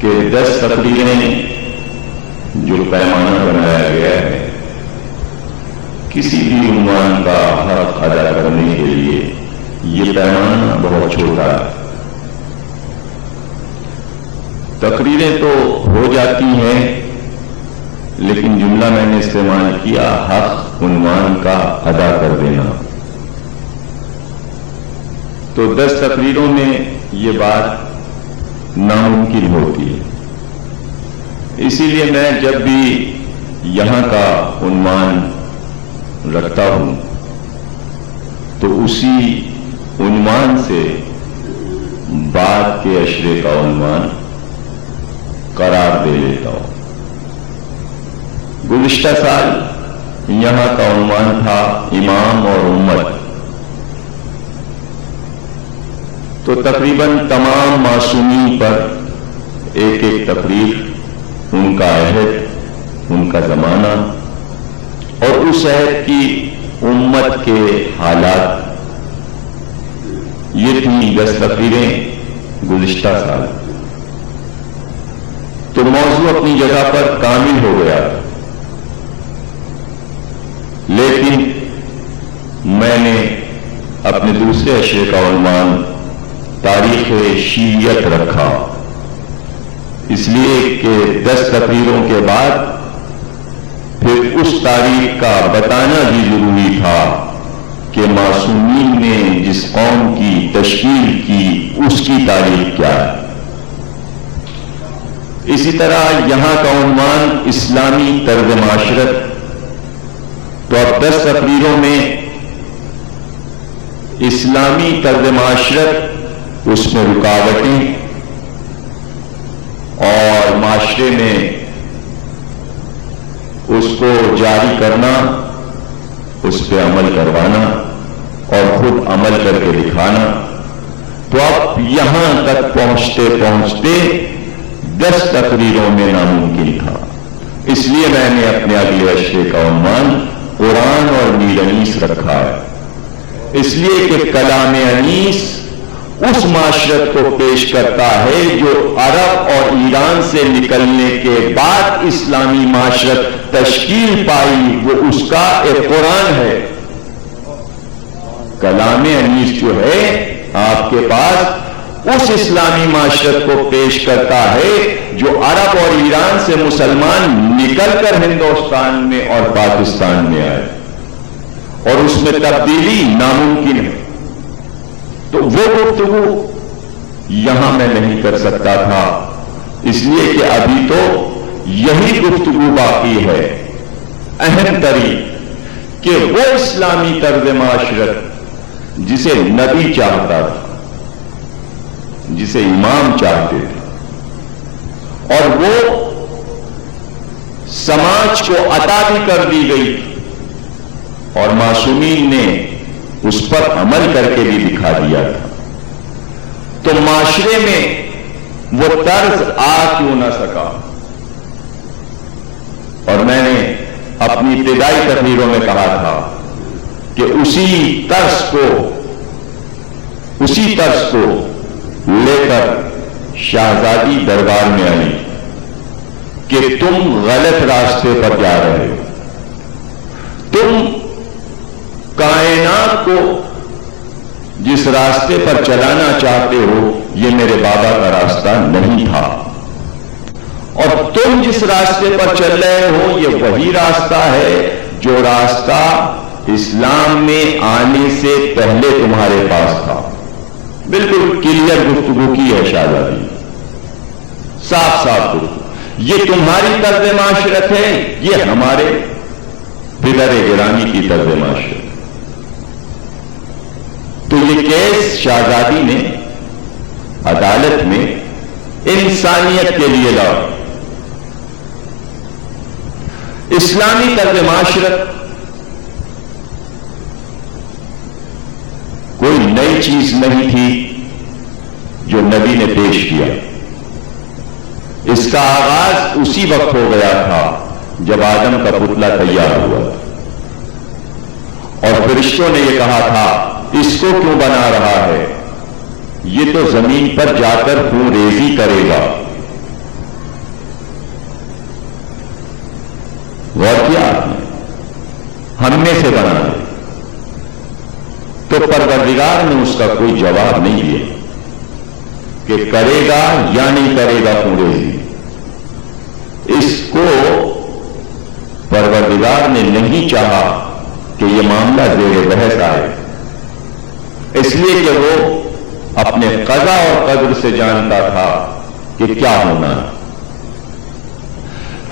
کہ 10 تقریریں جو پیمانہ بنایا گیا ہے کسی بھی عنوان کا حق ادا کرنے کے لیے، یہ پیمانہ بہت چھوٹا ہے۔ تقریریں تو ہو جاتی ہیں، لیکن جملہ میں نے استعمال کیا حق عنوان کا ادا کر دینا۔ تو 10 تقریروں میں یہ بات ناممکن ہوتی ہے۔ اسی لیے میں جب بھی یہاں کا عنوان رکھتا ہوں تو اسی عنوان سے بعد کے اشرے کا عنوان قرار دے لیتا ہوں۔ گزشتہ سال یہاں کا عنوان تھا امام اور امت، تو تقریباً تمام معصومین پر ایک ایک تقریر، ان کا عہد، ان کا زمانہ اور اس عہد کی امت کے حالات، یہ تھیں 10 تقریریں گزشتہ سال۔ تو موضوع اپنی جگہ پر کامل ہو گیا، لیکن میں نے اپنے دوسرے اشرے کا عنوان تاریخ شیعیت رکھا، اس لیے کہ 10 تقریروں کے بعد پھر اس تاریخ کا بتانا بھی ضروری تھا کہ معصومین نے جس قوم کی تشکیل کی اس کی تاریخ کیا ہے۔ اسی طرح یہاں کا عنوان اسلامی طرز معاشرت، تو اب 10 تقریروں میں اسلامی طرز معاشرت، اس میں رکاوٹیں اور معاشرے میں اس کو جاری کرنا، اس پہ عمل کروانا اور خود عمل کر کے دکھانا۔ تو اب یہاں تک پہنچتے پہنچتے 10 تقریروں میں ناممکن تھا، اس لیے میں نے اپنے اگلے اشرے کا عنوان قرآن اور میر انیس رکھا ہے، اس لیے کہ کلام انیس اس معاشرت کو پیش کرتا ہے جو عرب اور ایران سے نکلنے کے بعد اسلامی معاشرت تشکیل پائی، وہ اس کا ایک قرآن ہے۔ کلام انیس جو ہے آپ کے پاس اس اسلامی معاشرت کو پیش کرتا ہے جو عرب اور ایران سے مسلمان نکل کر ہندوستان میں اور پاکستان میں آئے، اور اس میں تبدیلی ناممکن ہے۔ تو وہ گفتگو یہاں میں نہیں کر سکتا تھا، اس لیے کہ ابھی تو یہی گفتگو باقی ہے اہم ترین، کہ وہ اسلامی طرز معاشرت جسے نبی چاہتا تھا، جسے امام چاہتے تھے، اور وہ سماج کو عطا بھی کر دی گئی اور معصومین نے اس پر عمل کر کے بھی دکھا دیا تھا، تو معاشرے میں وہ طرز آ کیوں نہ سکا؟ اور میں نے اپنی ابتدائی تقریروں میں کہا تھا کہ اسی طرز کو لے کر شہزادی دربار میں آئی کہ تم غلط راستے پر جا رہے ہو، تم کائنات کو جس راستے پر چلانا چاہتے ہو یہ میرے بابا کا راستہ نہیں تھا، اور تم جس راستے پر چل رہے ہو یہ وہی راستہ ہے جو راستہ اسلام میں آنے سے پہلے تمہارے پاس تھا۔ بالکل کلیئر گفتگو کی ہے شہزادی، صاف صاف گفتگو۔ یہ تمہاری طرز معاشرت ہے، یہ ہمارے پدر گرامی کی طرز معاشرت۔ تو یہ کیس شہزادی نے عدالت میں انسانیت کے لیے لڑا۔ اسلامی طرز معاشرت کوئی نئی چیز نہیں تھی جو نبی نے پیش کیا، اس کا آغاز اسی وقت ہو گیا تھا جب آدم کا پتلا تیار ہوا، اور فرشتوں نے یہ کہا تھا اس کو کیوں بنا رہا ہے، یہ تو زمین پر جا کر خون ریزی کرے گا، سے بنا دے. تو پروردگار نے اس کا کوئی جواب نہیں دیا کہ کرے گا یا نہیں کرے گا پورے ہی. اس کو پروردگار نے نہیں چاہا کہ یہ معاملہ زیر بحث آئے، اس لیے کہ وہ اپنے قضا اور قدر سے جانتا تھا کہ کیا ہونا ہے.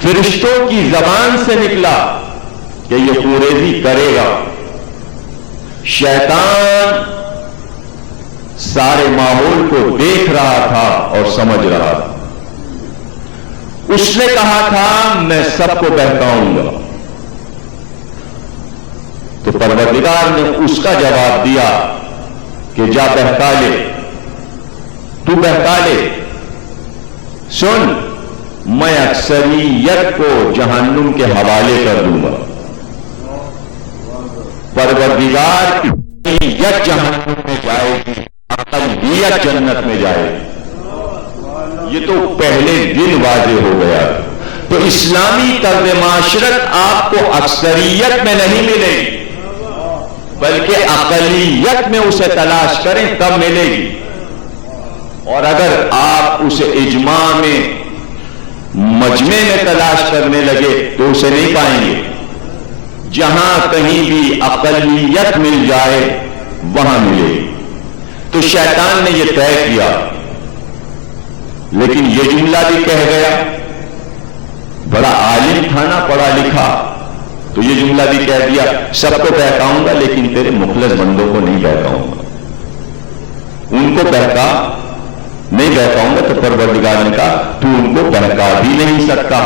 فرشتوں کی زبان سے نکلا کہ یہ قریظی کرے گا. شیطان سارے ماحول کو دیکھ رہا تھا اور سمجھ رہا تھا. اس نے کہا تھا میں سب کو بہکاؤں گا. تو پروردگار نے اس کا جواب دیا کہ جا بہکا لے، تو بہکا لے. سن، میں اکثریت کو جہنم کے حوالے کر دوں گا. پروردگار کی اکثریت جہنم میں جائے گی، اقلیت جنت میں جائے گی. یہ تو پہلے دن واضح ہو گیا. تو اسلامی طرز معاشرت آپ کو اکثریت میں نہیں ملے گی، بلکہ اقلیت میں اسے تلاش کریں تب ملے گی. اور اگر آپ اسے اجماع میں، مجمع میں تلاش کرنے لگے تو اسے نہیں پائیں گے. جہاں کہیں بھی اقلیت مل جائے وہاں ملے گی. تو شیطان نے یہ طے کیا، لیکن یہ جملہ بھی کہہ گیا. بڑا عالم تھا نا، پڑھا لکھا، تو یہ جملہ بھی کہہ دیا سب کو بہکاؤں گا لیکن تیرے مخلص بندوں کو نہیں بہکاؤں گا. ان کو نہیں بہکاؤں گا. تو پروردگار نے کہا تو ان کو بہکا بھی نہیں سکتا.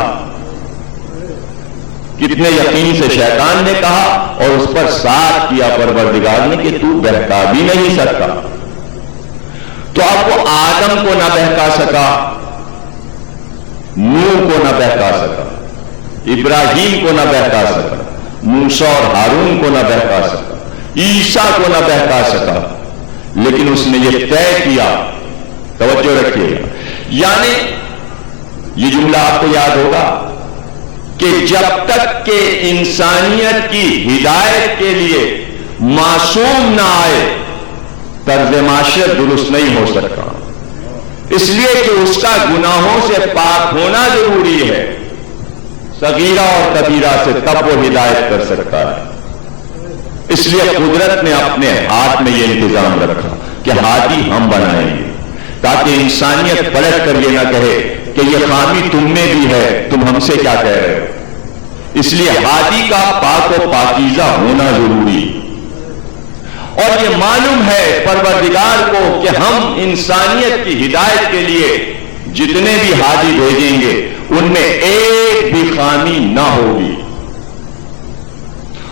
کتنے یقین سے شیطان نے کہا اور اس پر ساتھ کیا پروردگار نے کہ تو بہکا بھی نہیں سکتا. تو اب وہ آدم کو نہ بہکا سکا، نوح کو نہ بہکا سکا، ابراہیم کو نہ بہکا سکا، موسیٰ اور ہارون کو نہ بہکا سکا، عیسیٰ کو نہ بہکا سکا. لیکن اس نے یہ طے کیا، توجہ رکھیے گا، یعنی یہ جملہ آپ کو یاد ہوگا کہ جب تک کہ انسانیت کی ہدایت کے لیے معصوم نہ آئے طرز معاشرت درست نہیں ہو سکتا. اس لیے کہ اس کا گناہوں سے پاک ہونا ضروری ہے. صغیرہ اور کبیرہ سے تب وہ ہدایت کر سکتا ہے. اس لیے قدرت نے اپنے ہاتھ میں یہ انتظام رکھا کہ ہادی ہم بنائیں گے، تاکہ انسانیت پلٹ کر یہ نہ کہے کہ یہ خامی تم میں بھی ہے، تم ہم سے کیا کہہ رہے ہو. اس لیے ہادی کا پاک و پاکیزہ ہونا ضروری. اور یہ معلوم ہے پروردگار کو کہ ہم انسانیت کی ہدایت کے لیے جتنے بھی ہادی بھیجیں گے ان میں ایک بھی خامی نہ ہوگی.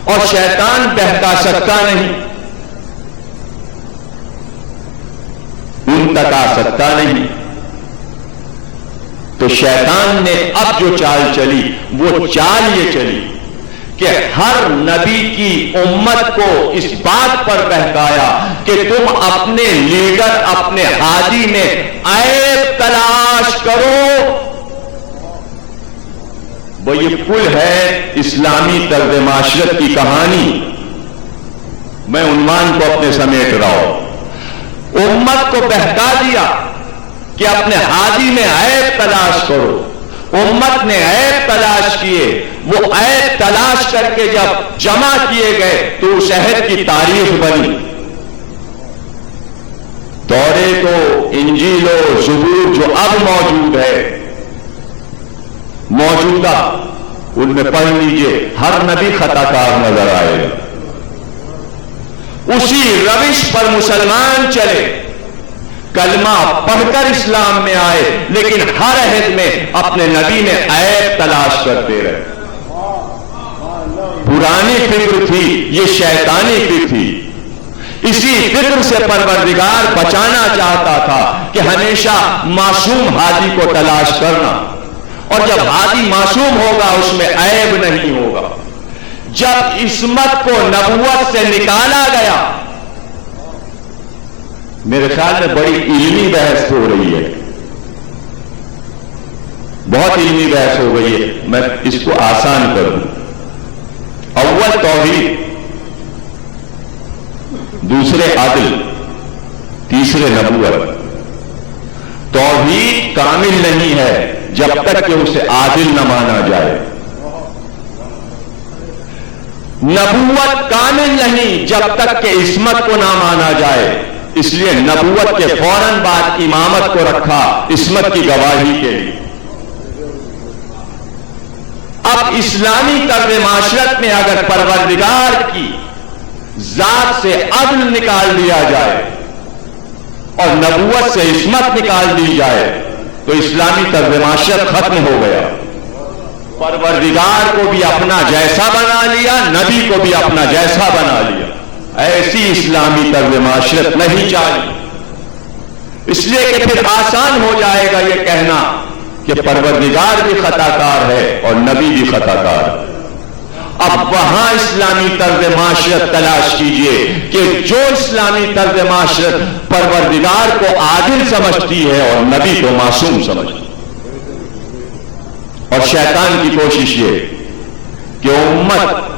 اور شیطان بہکا سکتا نہیں، ان تک آ سکتا نہیں. تو شیطان نے اب جو چال چلی وہ چال یہ چلی کہ ہر نبی کی امت کو اس بات پر بہکایا کہ تم اپنے لیڈر، اپنے ہادی میں عیب تلاش کرو. وہ یہ کل ہے اسلامی طرز معاشرت کی کہانی. میں عنوان کو اپنے سمیٹ رہا ہوں. امت کو بہکا دیا کہ اپنے ہادی میں عیب تلاش کرو. امت نے عیب تلاش کیے، وہ عیب تلاش کر کے جب جمع کیے گئے تو اس عہد کی تاریخ بنی. توریت و انجیل و زبور جو اب موجود ہے، موجودہ ان میں پڑھ لیجئے، ہر نبی خطا کار نظر آئے گا. اسی روش پر مسلمان چلے، کلمہ پڑھ کر اسلام میں آئے، لیکن ہر عہد میں اپنے نبی میں عیب تلاش کرتے رہے. پرانی فکر تھی، یہ شیطانی فکر تھی. اسی فکر سے پروردگار بچانا چاہتا تھا کہ ہمیشہ معصوم ہادی کو تلاش کرنا، اور جب ہادی معصوم ہوگا اس میں عیب نہیں ہوگا. جب عصمت کو نبوت سے نکالا گیا، میرے خیال میں بڑی علمی بحث ہو رہی ہے، بہت علمی بحث ہو گئی ہے. میں اس کو آسان کر دوں. اول توحید، دوسرے عدل، تیسرے نبوت۔ توحید کامل نہیں ہے جب تک کہ اسے عادل نہ مانا جائے، نبوت کامل نہیں جب تک کہ عصمت کو نہ مانا جائے، اس لیے نبوت کے فوراً بعد امامت کو رکھا عصمت کی گواہی کے لیے۔ اب اسلامی طرز معاشرت میں اگر پروردگار کی ذات سے عدل نکال دیا جائے اور نبوت سے عصمت نکال دی جائے تو اسلامی طرز معاشرت ختم ہو گیا۔ پروردگار کو بھی اپنا جیسا بنا لیا، نبی کو بھی اپنا جیسا بنا لیا۔ ایسی اسلامی طرز معاشرت نہیں چاہیے، اس لیے کہ پھر آسان ہو جائے گا یہ کہنا کہ پروردگار بھی خطا کار ہے اور نبی بھی خطا کار ہے۔ اب وہاں اسلامی طرز معاشرت تلاش کیجئے کہ جو اسلامی طرز معاشرت پروردگار کو عادل سمجھتی ہے اور نبی کو معصوم سمجھتی ہے۔ اور شیطان کی کوشش یہ کہ امت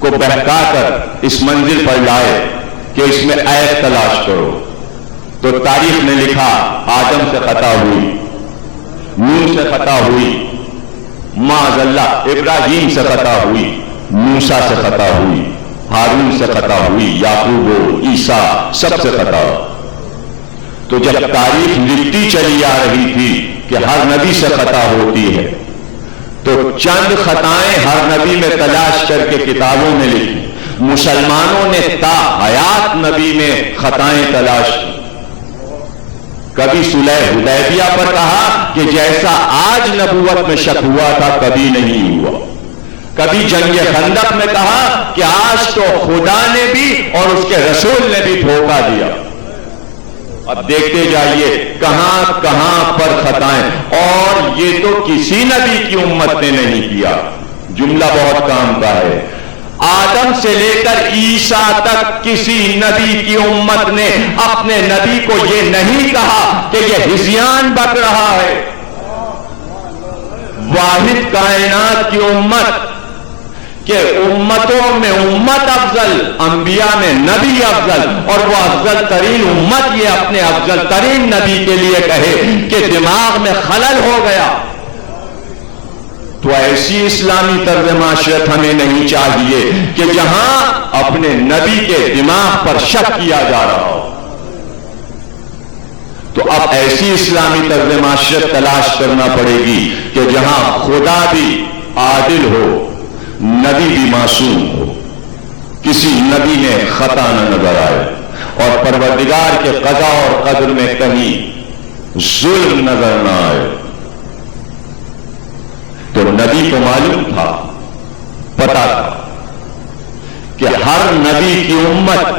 کو بہکا کر اس منزل پر لائے کہ اس میں عیب تلاش کرو۔ تو تاریخ نے لکھا آدم سے خطا ہوئی، نوح سے خطا ہوئی، معاذ اللہ ابراہیم سے خطا ہوئی، موسیٰ سے خطا ہوئی، ہارون سے خطا ہوئی، یعقوب، عیسیٰ سب سے خطا۔ تو جب تاریخ لکھتی چلی آ رہی تھی کہ ہر نبی سے خطا ہوتی ہے تو چند خطائیں ہر نبی میں تلاش کر کے کتابوں میں لکھی۔ مسلمانوں نے تا حیات نبی میں خطائیں تلاش کی۔ کبھی صلح حدیبیہ پر کہا کہ جیسا آج نبوت میں شک ہوا تھا کبھی نہیں ہوا۔ کبھی جنگ خندق میں کہا کہ آج تو خدا نے بھی اور اس کے رسول نے بھی دھوکہ دیا۔ اب دیکھتے جائیے کہاں کہاں پر خطائیں، اور یہ تو کسی نبی کی امت نے نہیں کیا۔ جملہ بہت کام کا ہے، آدم سے لے کر عیسیٰ تک کسی نبی کی امت نے اپنے نبی کو یہ نہیں کہا کہ یہ ہذیان بک رہا ہے۔ واحد کائنات کی امت کہ امتوں میں امت افضل، انبیاء میں نبی افضل، اور وہ افضل ترین امت یہ اپنے افضل ترین نبی کے لیے کہے کہ دماغ میں خلل ہو گیا۔ تو ایسی اسلامی طرز معاشرت ہمیں نہیں چاہیے کہ جہاں اپنے نبی کے دماغ پر شک کیا جا رہا ہو۔ تو اب ایسی اسلامی طرز معاشرت تلاش کرنا پڑے گی کہ جہاں خدا بھی عادل ہو، نبی بھی معصوم ہو، کسی نبی میں خطا نہ نظر آئے اور پروردگار کے قضا اور قدر میں کہیں ظلم نظر نہ آئے۔ تو نبی کو معلوم تھا، پتا تھا کہ ہر نبی کی امت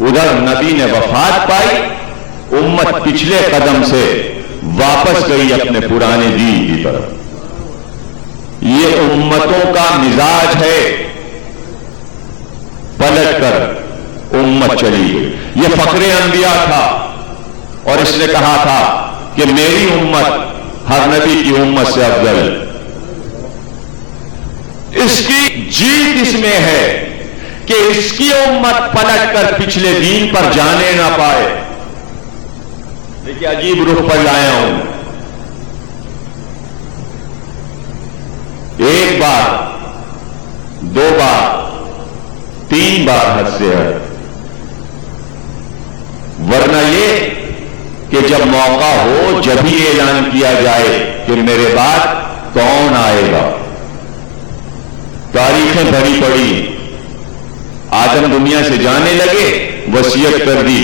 ادھر نبی نے وفات پائی، امت پچھلے قدم سے واپس گئی اپنے پرانے دین کی طرف۔ یہ امتوں کا مزاج ہے، پلٹ کر امت چلی گئی۔ یہ فخر انبیاء تھا اور اس نے کہا تھا کہ میری امت ہر نبی کی امت سے افضل ہے۔ اس کی جیت اس میں ہے کہ اس کی امت پلٹ کر پچھلے دین پر جانے نہ پائے۔ دیکھیے عجیب رخ پر لایا ہوں، ایک بار، دو بار، تین بار حد سے ہے، ورنہ یہ کہ جب موقع ہو جب ہی اعلان کیا جائے کہ میرے بعد کون آئے گا۔ تاریخیں بھری پڑی، آدم دنیا سے جانے لگے، وصیت کر دی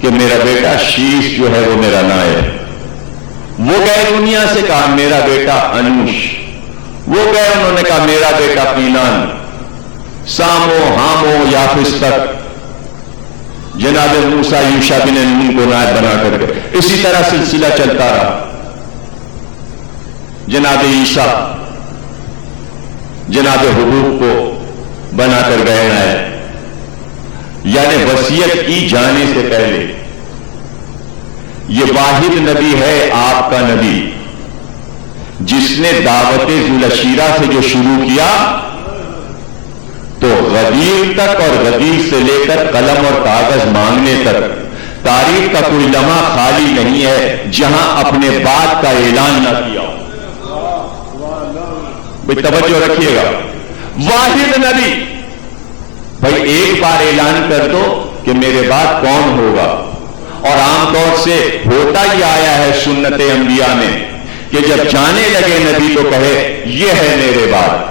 کہ میرا بیٹا شیش جو ہے وہ میرا نائب۔ وہ گئے دنیا سے، کہا میرا بیٹا انوش۔ وہ گئے، انہوں نے کہا میرا بیٹا پینان۔ سامو ہامو یافس تک جناب موسیٰ یوشع بن نون کو نائب بنا کر گئے۔ اسی طرح سلسلہ چلتا رہا۔ جناب عیسیٰ جناب حبوب کو بنا کر گئے نائب، یعنی وصیت کی جانے سے پہلے۔ یہ واحد نبی ہے آپ کا نبی جس نے دعوت ذوالعشیرہ سے جو شروع کیا تو غدیر تک اور غدیر سے لے کر قلم اور کاغذ مانگنے تک تاریخ کا کوئی لمحہ خالی نہیں ہے جہاں اپنے بات کا اعلان نہ کیا ہو۔ بھائی توجہ رکھیے گا، واحد نبی بھائی ایک بار اعلان کر دو کہ میرے بعد کون ہوگا، اور عام طور سے ہوتا ہی آیا ہے سنت انبیاء میں کہ جب جانے لگے نبی تو کہے یہ ہے میرے بعد۔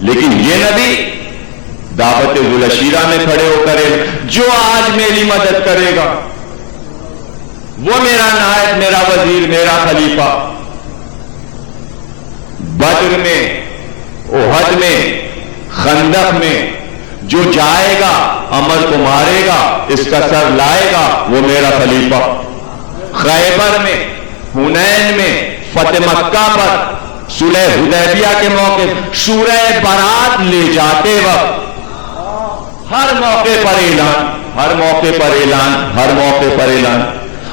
لیکن یہ نبی دعوت ذو العشیرہ میں کھڑے ہو کر جو آج میری مدد کرے گا وہ میرا نائب، میرا وزیر، میرا خلیفہ، بدر میں، احد میں، خندق میں جو جائے گا عمر کو مارے گا، اس کا سر لائے گا، وہ میرا خلیفہ۔ خیبر میں، حنین میں، فتح مکہ پر، صلح حدیبیہ کے موقع، سورہ برات لے جاتے وقت ہر موقع پر اعلان، ہر موقع پر اعلان، ہر موقع پر اعلان۔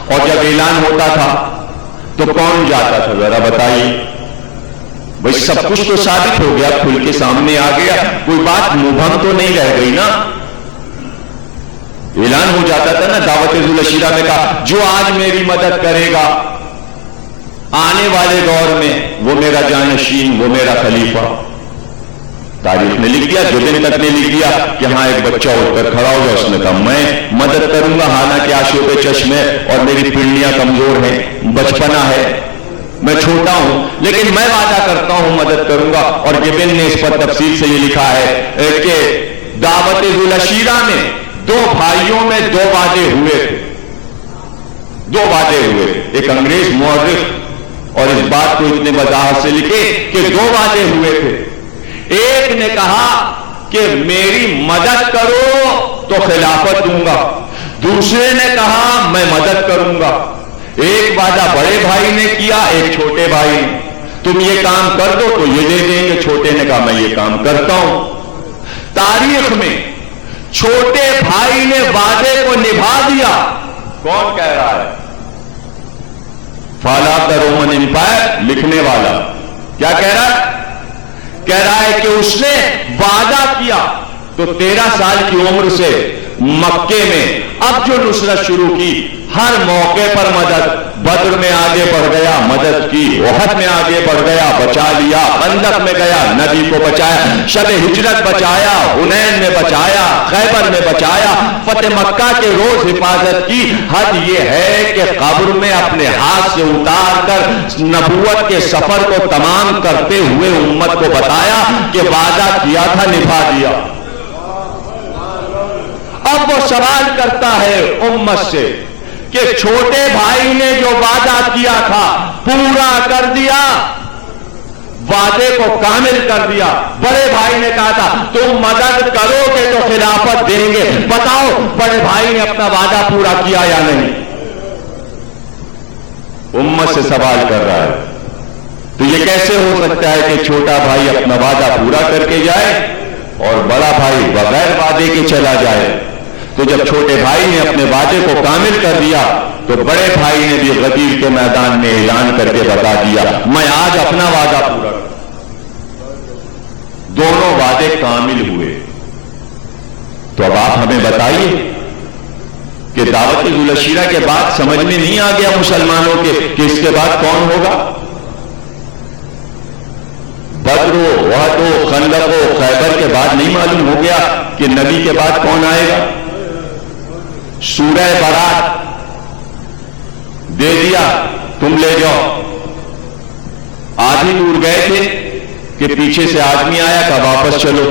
اور جب اعلان ہوتا تھا تو کون جاتا تھا ذرا بتائیے؟ بھئی سب کچھ تو ثابت ہو گیا، کھل کے سامنے آ گیا، کوئی بات مبہم تو نہیں رہ گئی نا۔ اعلان ہو جاتا تھا نا، دعوت ذو العشیرہ میں کہا جو آج میری مدد کرے گا آنے والے دور میں وہ میرا جانشین، وہ میرا خلیفہ۔ تاریخ نے لکھ دیا، جو دن تک نے لکھ دیا کہ ہاں ایک بچہ اٹھ کر کھڑا ہو گیا، اس نے کہا میں مدد کروں گا، حالانکہ آشوب چشم ہے اور میری پنڈلیاں کمزور ہیں، بچپنا ہے، میں چھوٹا ہوں، لیکن میں وعدہ کرتا ہوں مدد کروں گا۔ اور ابن نے اس پر تفصیل سے یہ لکھا ہے کہ دعوت ذو العشیرہ میں دو بھائیوں میں دو وعدے ہوئے تھے، دو وعدے ہوئے تھے۔ ایک انگریز مورخ اور اس بات کو اتنے وضاحت سے لکھے کہ دو وعدے ہوئے تھے۔ ایک نے کہا کہ میری مدد کرو تو خلافت دوں گا، دوسرے نے کہا میں مدد کروں گا۔ ایک وعدہ بڑے بھائی نے کیا، ایک چھوٹے بھائی نے، تم یہ کام کر دو تو یہ دے دیں گے۔ چھوٹے نے کہا میں یہ کام کرتا ہوں۔ تاریخ میں چھوٹے بھائی نے وعدے کو نبھا دیا۔ کون کہہ رہا ہے؟ فال آف دا رومن امپائر لکھنے والا کیا کہہ رہا ہے؟ کہہ رہا ہے کہ اس نے وعدہ کیا تو 13 سال کی عمر سے مکے میں اب جو نصرت شروع کی، ہر موقع پر مدد، بدر میں آگے بڑھ گیا، مدد کی، احد میں آگے بڑھ گیا، بچا لیا، خندق میں گیا، نبی کو بچایا، شب ہجرت بچایا، حنین میں بچایا، خیبر میں بچایا، فتح مکہ کے روز حفاظت کی۔ حد یہ ہے کہ قبر میں اپنے ہاتھ سے اتار کر نبوت کے سفر کو تمام کرتے ہوئے امت کو بتایا کہ وعدہ کیا تھا، نبھا دیا۔ اب وہ سوال کرتا ہے امت سے کہ چھوٹے بھائی نے جو وعدہ کیا تھا پورا کر دیا، وعدے کو کامل کر دیا۔ بڑے بھائی نے کہا تھا تم مدد کرو گے تو خلافت دیں گے، بتاؤ بڑے بھائی نے اپنا وعدہ پورا کیا یا نہیں؟ امت سے سوال کر رہا ہے۔ تو یہ کیسے ہو سکتا ہے کہ چھوٹا بھائی اپنا وعدہ پورا کر کے جائے اور بڑا بھائی بغیر وعدے کے چلا جائے؟ تو جب چھوٹے بھائی نے اپنے وعدے کو کامل کر دیا تو بڑے بھائی نے بھی غدیر کے میدان میں اعلان کر کے بتا دیا میں آج اپنا وعدہ پورا کروں۔ دونوں وعدے کامل ہوئے۔ تو اب آپ ہمیں بتائیے کہ دعوت ذو العشیرہ کے بعد سمجھ میں نہیں آ گیا مسلمانوں کے کہ اس کے بعد کون ہوگا؟ بدر ہو، احد ہو، خندق ہو، خیبر کے بعد نہیں معلوم ہو گیا کہ نبی کے بعد کون آئے گا؟ سورہ برات دے دیا، تم لے جاؤ۔ آدھی دور گئے تھے کہ پیچھے سے آدمی آیا، کہا واپس چلو۔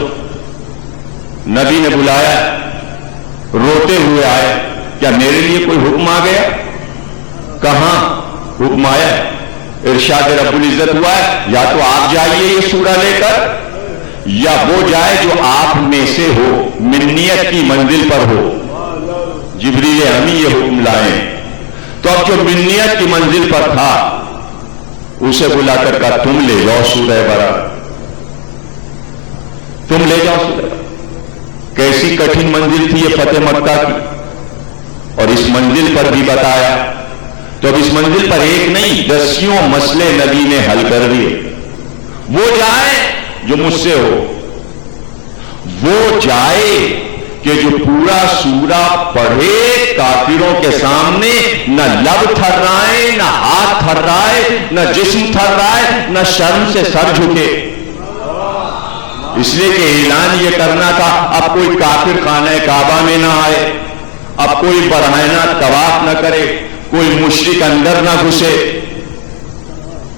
نبی نے بلایا، روتے ہوئے آئے، کیا میرے لیے کوئی حکم آ گیا؟ کہاں حکم آیا؟ ارشاد رب العزت ہوا ہے یا تو آپ جائیے یہ سورہ لے کر، یا وہ جائے جو آپ میں سے ہو، منیت کی منزل پر ہو۔ جبریل امی یہ حکم لائے۔ تو اب جو منیت کی منزل پر تھا اسے بلا کر کہا تم لے جاؤ سورہ برات، تم لے جاؤ سورہ برات۔ کیسی کٹھن منزل تھی یہ فتح مکہ کی، اور اس منزل پر بھی بتایا۔ تو اب اس منزل پر ایک نہیں 10 مسئلے نبی نے حل کر دیے۔ وہ جائے جو مجھ سے ہو، وہ جائے کہ جو پورا سورہ پڑھے کافروں کے سامنے نہ لب تھرائے، نہ ہاتھ تھرائے، نہ جسم تھرائے، نہ شرم سے سر جھکے. اس لیے کہ اعلان یہ کرنا تھا اب کوئی کافر خانہ کعبہ میں نہ آئے، اب کوئی برہنہ طواف نہ کرے، کوئی مشرک اندر نہ گھسے،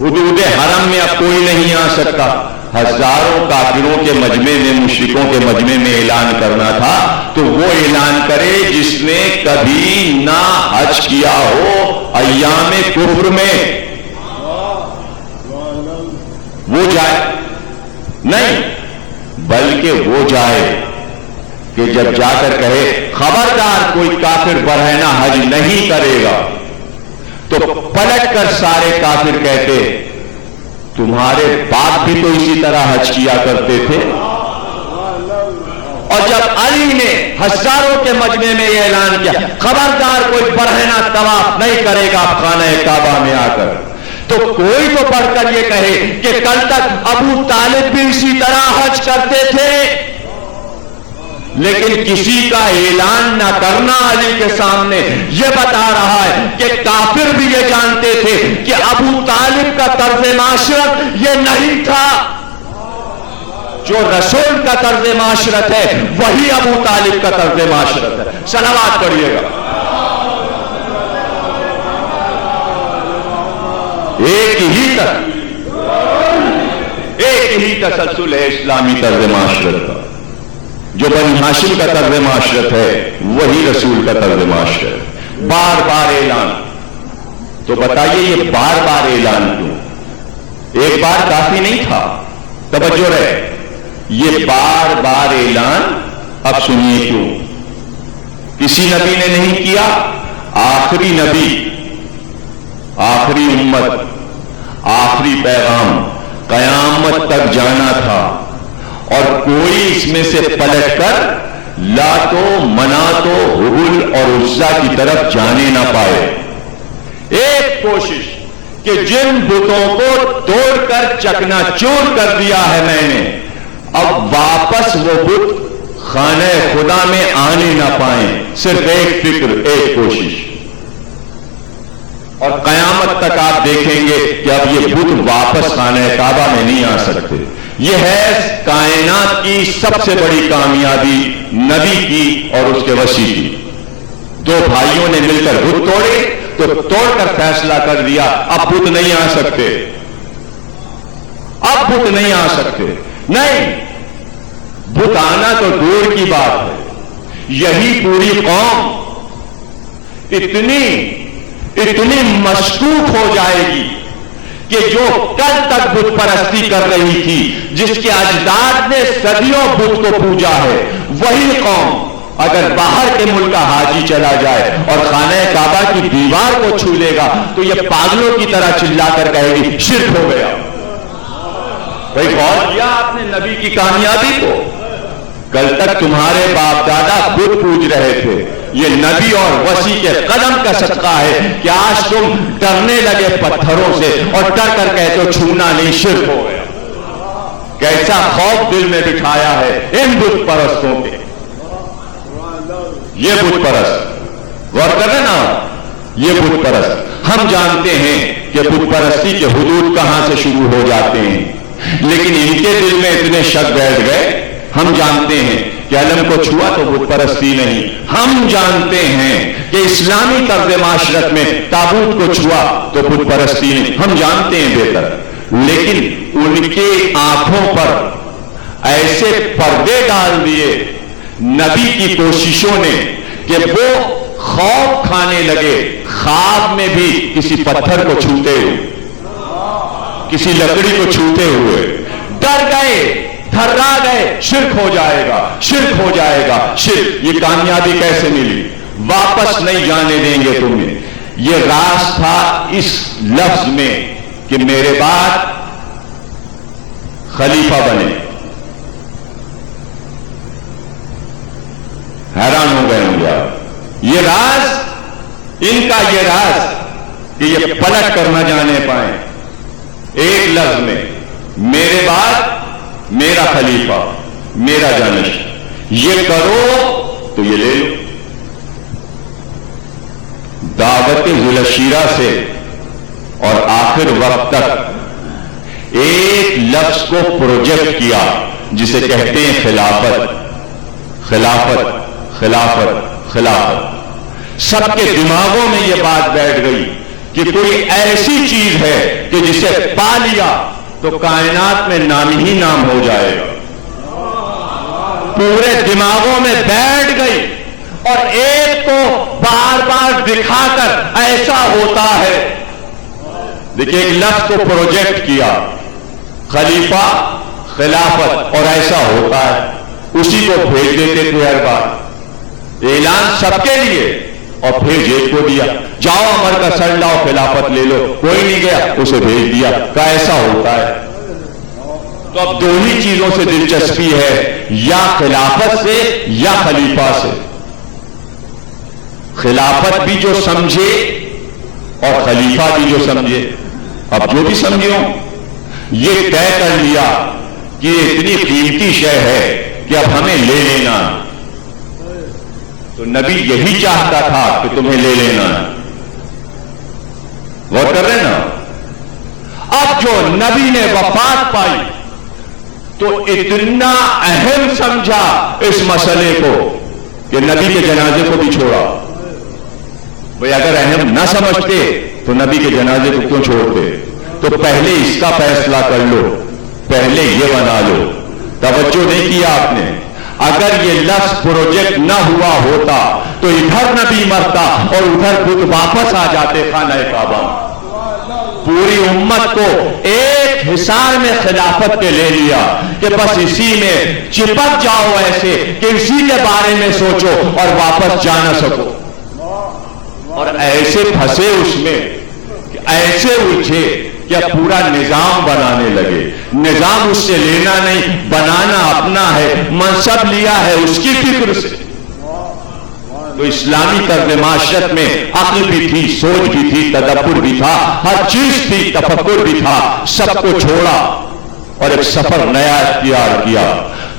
حدود حرم میں اب کوئی نہیں آ سکتا. ہزاروں کافروں کے مجمع میں، مشرکوں کے مجمع میں اعلان کرنا تھا تو وہ اعلان کرے جس نے کبھی نہ حج کیا ہو ایام کفر میں، وہ جائے. نہیں، بلکہ وہ جائے کہ جب جا کر کہے خبردار کوئی کافر برہنہ حج نہیں کرے گا، تو پلٹ کر سارے کافر کہتے تمہارے باپ بھی تو اسی طرح حج کیا کرتے تھے. اور جب علی نے ہزاروں کے مجمع میں یہ اعلان کیا خبردار کوئی برہنہ طواف نہیں کرے گا خانہ کعبہ میں آ کر، تو کوئی تو پڑھ کر یہ کہے کہ کل تک ابو طالب بھی اسی طرح حج کرتے تھے. لیکن کسی کا اعلان نہ کرنا علی کے سامنے یہ بتا رہا ہے کہ کافر بھی یہ جانتے تھے کہ ابو طالب کا طرز معاشرت یہ نہیں تھا. جو رسول کا طرز معاشرت ہے وہی ابو طالب کا طرز معاشرت ہے. صلوات پڑھیے گا. ایک ہی تسلسل ہے اسلامی طرز معاشرت کا. جو بنی ہاشم کا طرز معاشرت ہے وہی رسول کا طرز معاشرت. بار بار اعلان. تو بتائیے یہ بار بار اعلان کیوں؟ ایک بار کافی نہیں تھا. توجہ رہے، یہ بار بار اعلان اب سنیے کیوں. کسی نبی نے نہیں کیا. آخری نبی، آخری امت، آخری پیغام قیامت تک جانا تھا، اور کوئی اس میں سے پلٹ کر لاتو مناتو حبل اور عزا کی طرف جانے نہ پائے. ایک کوشش کہ جن بتوں کو توڑ کر چکنا چور کر دیا ہے میں نے، اب واپس وہ بت خانہ خدا میں آنے نہ پائیں. صرف ایک فکر، ایک کوشش. اور قیامت تک آپ دیکھیں گے کہ اب یہ بت واپس خانہ کعبہ میں نہیں آ سکتے. یہ ہے کائنات کی سب سے بڑی کامیابی نبی کی اور اس کے وسیع کی. دو بھائیوں نے مل کر بت توڑے تو توڑ کر فیصلہ کر دیا اب بت نہیں آ سکتے، اب بت نہیں آ سکتے. نہیں، بت آنا تو دور کی بات ہے. یہی پوری قوم اتنی مشکوک ہو جائے گی کہ جو کل تک بت پرستی کر رہی تھی، جس کے اجداد نے صدیوں بت کو پوجا ہے، وہی قوم اگر باہر کے ملک کا حاجی چلا جائے اور خانہ کعبہ کی دیوار کو چھو لے گا تو یہ پاگلوں کی طرح چلا کر کہے گی شرک ہو گیا. بھائی غور کیا آپ نے نبی کی کامیابی کو؟ کل تک تمہارے باپ دادا بت پوج رہے تھے. یہ نبی اور وسیع کے قدم کا صدقہ ہے کہ آج تم ڈرنے لگے پتھروں سے اور ڈر کر کہتے ہو چھونا نہیں، شرک ہو گیا. کیسا خوف دل میں بٹھایا ہے ان بت پرستوں کے. یہ بت پرست غور کریں نا، یہ بت پرست. ہم جانتے ہیں کہ بت پرستی کے حدود کہاں سے شروع ہو جاتے ہیں، لیکن ان کے دل میں اتنے شک بیٹھ گئے. ہم جانتے ہیں کہ علم کو چھوا تو بت پرستی نہیں. ہم جانتے ہیں کہ اسلامی طرز معاشرت میں تابوت کو چھوا تو بت پرستی نہیں. ہم جانتے ہیں بہتر، لیکن ان کے آنکھوں پر ایسے پردے ڈال دیے نبی کی کوششوں نے کہ وہ خوف کھانے لگے خواب میں بھی کسی پتھر کو چھوتے ہوئے، کسی لکڑی کو چھوتے ہوئے. ڈر گئے، تھرا گئے، شرک ہو جائے گا، شرک ہو جائے گا، شرک. یہ کامیابی کیسے ملی؟ واپس نہیں جانے دیں گے تمہیں. یہ راز تھا اس لفظ میں کہ میرے بعد خلیفہ بنے. حیران ہو گئے ہوں گے آپ. یہ راز، ان کا یہ راز کہ یہ پلٹ کر نہ جانے پائیں. ایک لفظ میں میرے بعد میرا خلیفہ. میرا جانش، یہ کرو تو یہ لے لو. دعوت ذوالشیرہ سے اور آخر وقت تک ایک لفظ کو پروجیکٹ کیا جسے کہتے ہیں خلافت. خلافت خلافت خلافت. سب کے دماغوں میں یہ بات بیٹھ گئی کہ کوئی ایسی چیز ہے کہ جسے پا لیا تو کائنات میں نام ہی نام ہو جائے گا. پورے دماغوں میں بیٹھ گئی اور ایک کو بار بار دکھا کر ایسا ہوتا ہے. دیکھیں ایک لفظ کو پروجیکٹ کیا، خلیفہ خلافت، اور ایسا ہوتا ہے. اسی کو بھیج دیتے تھے ہر بار، اعلان سب کے لیے، اور پھر جیل کو دیا، جاؤ عمر کا سر لاؤ خلافت لے لو. کوئی نہیں گیا، اسے بھیج دیا. کا ایسا ہوتا ہے. تو اب دو ہی چیزوں سے دلچسپی ہے، یا خلافت سے یا خلیفہ سے. خلافت بھی جو سمجھے اور خلیفہ بھی جو سمجھے. اب جو بھی سمجھے ہوں، یہ طے کر لیا کہ یہ اتنی قیمتی شے ہے کہ اب ہمیں لے لینا. تو نبی یہی چاہتا تھا کہ تمہیں لے لینا. غور کر رہے نا. اب جو نبی نے وفات پائی تو اتنا اہم سمجھا اس مسئلے کو کہ نبی کے جنازے کو بھی چھوڑا. بھئی اگر اہم نہ سمجھتے تو نبی کے جنازے کو کیوں چھوڑتے؟ تو پہلے اس کا فیصلہ کر لو، پہلے یہ بنا لو. توجہ نہیں کیا آپ نے. اگر یہ لفظ پروجیکٹ نہ ہوا ہوتا تو ادھر نبی مرتا اور ادھر خود واپس آ جاتے خانہ کعبہ. پوری امت کو ایک حصار میں خلافت پہ لے لیا کہ بس اسی میں چپک جاؤ ایسے کہ اسی کے بارے میں سوچو اور واپس جا نہ سکو. اور ایسے پھنسے اس میں، ایسے الجھے کہ پورا نظام بنانے لگے. نظام اس سے لینا نہیں، بنانا اپنا ہے. منصب لیا ہے اس کی فکر سے. تو اسلامی طرز معاشرت میں عقل بھی تھی، سوچ بھی تھی، تدبر بھی تھا، ہر چیز تھی، تفکر بھی تھا. سب کو چھوڑا اور ایک سفر نیا اختیار کیا.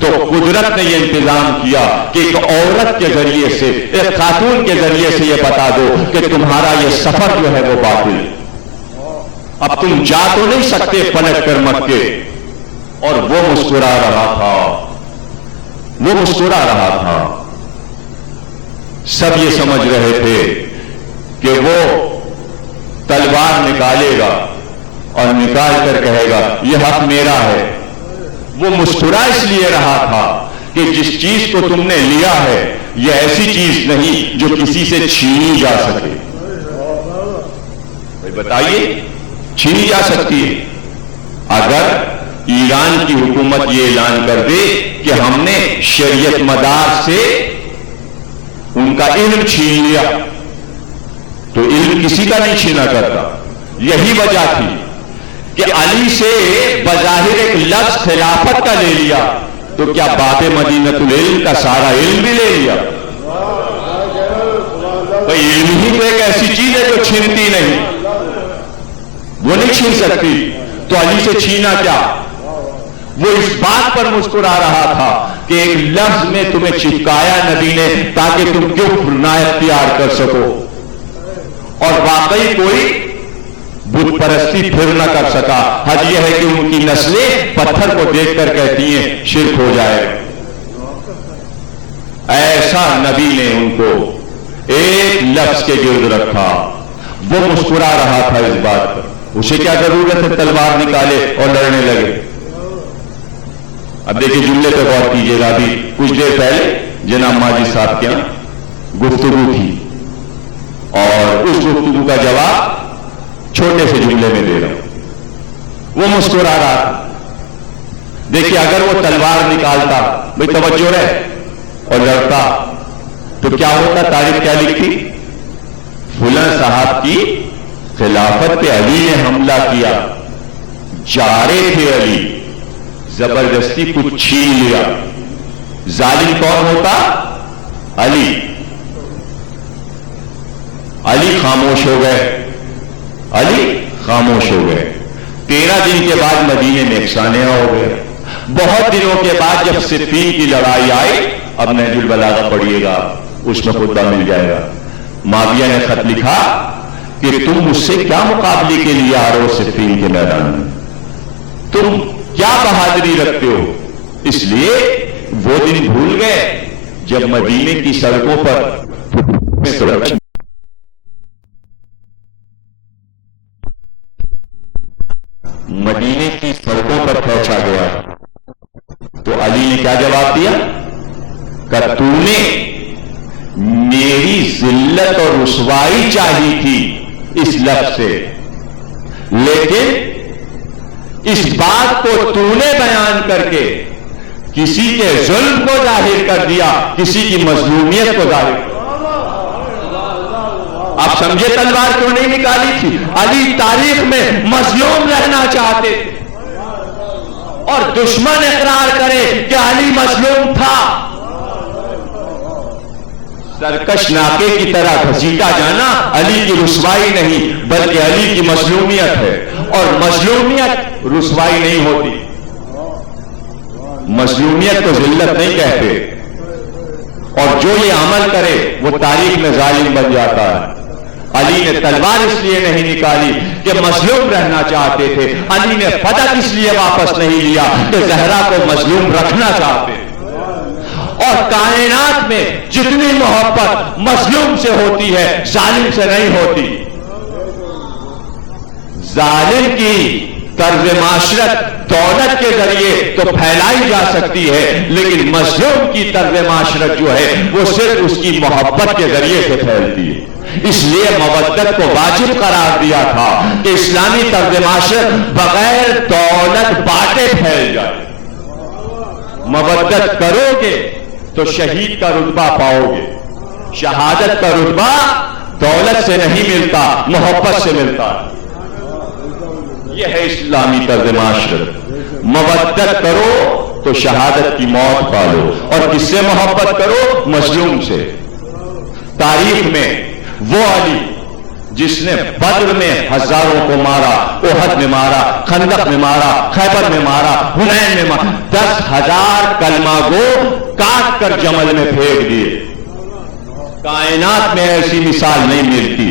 تو قدرت نے یہ انتظام کیا کہ ایک عورت کے ذریعے سے، ایک خاتون کے ذریعے سے یہ بتا دو کہ تمہارا یہ سفر جو ہے وہ باطل. اب تم جا تو نہیں سکتے پلٹ کر مکے. اور وہ مسکرا رہا تھا، وہ مسکرا رہا تھا. سب یہ سمجھ رہے تھے کہ وہ تلوار نکالے گا اور نکال کر کہے گا یہ حق میرا ہے. وہ مسکرا اس لیے رہا تھا کہ جس چیز کو تم نے لیا ہے یہ ایسی چیز نہیں جو کسی سے چھینی جا سکے. بتائیے چھینی جا سکتی ہے؟ اگر ایران کی حکومت یہ اعلان کر دے کہ ہم نے شریعت مدار سے ان کا علم چھین لیا، تو علم کسی کا نہیں چھینا کرتا. یہی وجہ تھی کہ علی سے بظاہر ایک لفظ خلافت کا لے لیا تو کیا باب مدینۃ العلم کا سارا علم بھی لے لیا؟ علم ہی تو ایک ایسی چیز ہے جو چھینتی نہیں، وہ نہیں چھین سکتی. تو علی سے چھینا کیا؟ وہ اس بات پر مسکرا رہا تھا کہ ایک لفظ میں تمہیں چپکایا نبی نے تاکہ تم کیوں نا اختیار کر سکو. اور واقعی کوئی بت پرستی پھر نہ کر سکا. حج یہ ہے کہ ان کی نسلیں پتھر کو دیکھ کر کہتی ہیں شرک ہو جائے. ایسا نبی نے ان کو ایک لفظ کے گرد رکھا. وہ مسکرا رہا تھا اس بات پر. اسے کیا ضرورت ہے تلوار نکالے اور لڑنے لگے؟ اب دیکھیے جملے پہ غور کیجیے گا. ابھی کچھ دیر پہلے جناب ماجد صاحب کے یہاں گفتگو تھی اور اس گفتگو کا جواب چھوٹے سے جملے میں دے رہا ہوں. وہ مسکرا رہا تھا. دیکھیے اگر وہ تلوار نکالتا، بھئی توجہ رہے، اور لڑتا تو کیا ہوتا؟ تاریخ کیا لکھتی؟ فلاں صاحب کی خلافت پہ علی نے حملہ کیا، جا رہے تھے علی، زبردستی کچھ چھین لیا. ظالم کون ہوتا؟ علی. علی خاموش ہو گئے. علی خاموش ہو گئے. 13 دن کے بعد مدینے میں ایک سانحہ ہو گئے. بہت دنوں کے بعد جب صفین کی لڑائی آئی، اب نہج البلاغہ پڑھیے گا، اس میں خطبہ مل جائے گا، معاویہ نے خط لکھا کہ تم مجھ سے کیا مقابلے کے لیے آ رہے ہو صفین کے میدان میں، تم کیا بہادری رکھتے ہو؟ اس لیے وہ دن بھول گئے جب مدینے کی سڑکوں پر مدینے کی سڑکوں پر پہنچا گیا تو علی نے کیا جواب دیا کہ تو نے میری ذلت اور رسوائی چاہی تھی اس لفظ سے، لیکن اس بات کو تو نے بیان کر کے کسی کے ظلم کو ظاہر کر دیا، کسی کی مظلومیت کو ظاہر کر دیا۔ آپ سمجھے تلوار کیوں نہیں نکالی تھی؟ علی تاریخ میں مظلوم رہنا چاہتے تھے، اور دشمن اقرار کرے کہ علی مظلوم تھا، سرکش ناکے کی طرح گھسیٹا جانا علی کی رسوائی نہیں بلکہ علی کی مظلومیت ہے، اور مظلومیت رسوائی نہیں ہوتی، مظلومیت کو ذلت نہیں کہتے، اور جو یہ عمل کرے وہ تاریخ میں ظالم بن جاتا ہے۔ علی نے تلوار اس لیے نہیں نکالی کہ مظلوم رہنا چاہتے تھے، علی نے فتح اس لیے واپس نہیں لیا کہ زہرا کو مظلوم رکھنا چاہتے تھے، اور کائنات میں جتنی محبت مظلوم سے ہوتی ہے ظالم سے نہیں ہوتی۔ ظالم کی طرز معاشرت دولت کے ذریعے تو پھیلائی جا سکتی ہے، لیکن مظلوم کی طرز معاشرت جو ہے وہ صرف اس کی محبت کے ذریعے سے پھیلتی ہے۔ اس لیے مودت کو واجب قرار دیا تھا کہ اسلامی طرز معاشرت بغیر دولت بانٹے پھیل جائے۔ مودت کرو گے تو شہید کا رتبہ پاؤ گے، شہادت کا رتبہ دولت سے نہیں ملتا، محبت سے ملتا ہے۔ یہ ہے اسلامی طرز معاشرت۔ مودت کرو تو شہادت کی موت پالو، اور کس سے محبت کرو؟ مظلوم سے۔ تاریخ میں وہ علی جس نے بدر میں ہزاروں کو مارا، احد میں مارا، خندق میں مارا، خیبر میں مارا، حنین میں مارا، 10,000 کلمہ گو کاٹ کر جمل میں پھینک دیے، کائنات میں ایسی مثال نہیں ملتی۔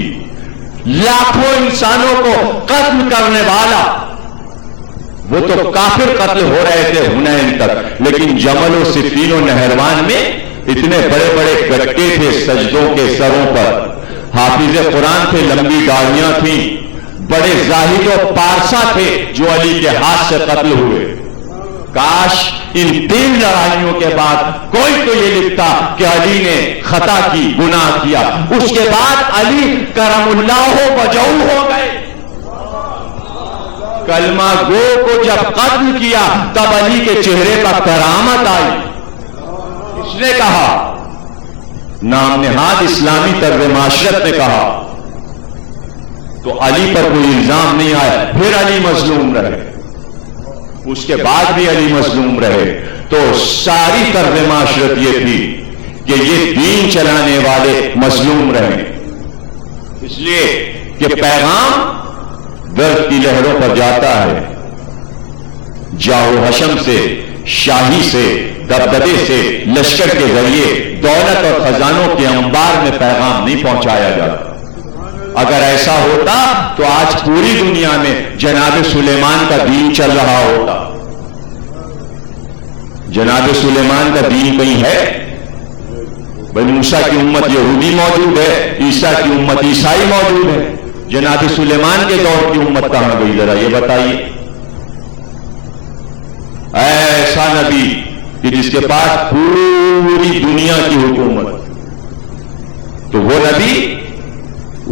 لاکھوں انسانوں کو قتل کرنے والا، وہ تو کافر قتل ہو رہے تھے حنین تک، لیکن جمل و صفین و نہروان میں اتنے بڑے بڑے گٹے تھے سجدوں کے سروں پر، حافظ قرآن تھے، لمبی گاڑیاں تھیں، بڑے زاہد و پارسا تھے جو علی کے ہاتھ سے قتل ہوئے۔ کاش ان 3 لڑائیوں کے بعد کوئی تو یہ لکھتا کہ علی نے خطا کی، گناہ کیا، اس کے بعد علی کرم اللہ وجہہ ہو گئے۔ کلمہ گو کو جب قتل کیا تب علی کے چہرے پر کرامت آئی۔ اس نے کہا، نام نہاد اسلامی طرز معاشرت نے کہا، تو علی پر کوئی الزام نہیں آیا۔ پھر علی مظلوم رہے، اس کے بعد بھی علی مظلوم رہے، تو ساری طرز معاشرت یہ تھی کہ یہ دین چلانے والے مظلوم رہے، اس لیے کہ پیغام درد کی لہروں پر جاتا ہے، جاہو حشم سے، شاہی سے، دبدبے سے، لشکر کے ذریعے، دولت اور خزانوں کے انبار میں پیغام نہیں پہنچایا جاتا۔ اگر ایسا ہوتا تو آج پوری دنیا میں جناب سلیمان کا دین چل رہا ہوتا۔ جناب سلیمان کا دین کہیں ہے؟ بھائی موسیٰ کی امت یہودی موجود ہے، عیسیٰ کی امت عیسائی موجود ہے، جناب سلیمان کے دور کی امت کہاں گئی؟ ذرا یہ بتائیے۔ ایسا نبی کہ جس کے پاس پوری دنیا کی حکومت، تو وہ نبی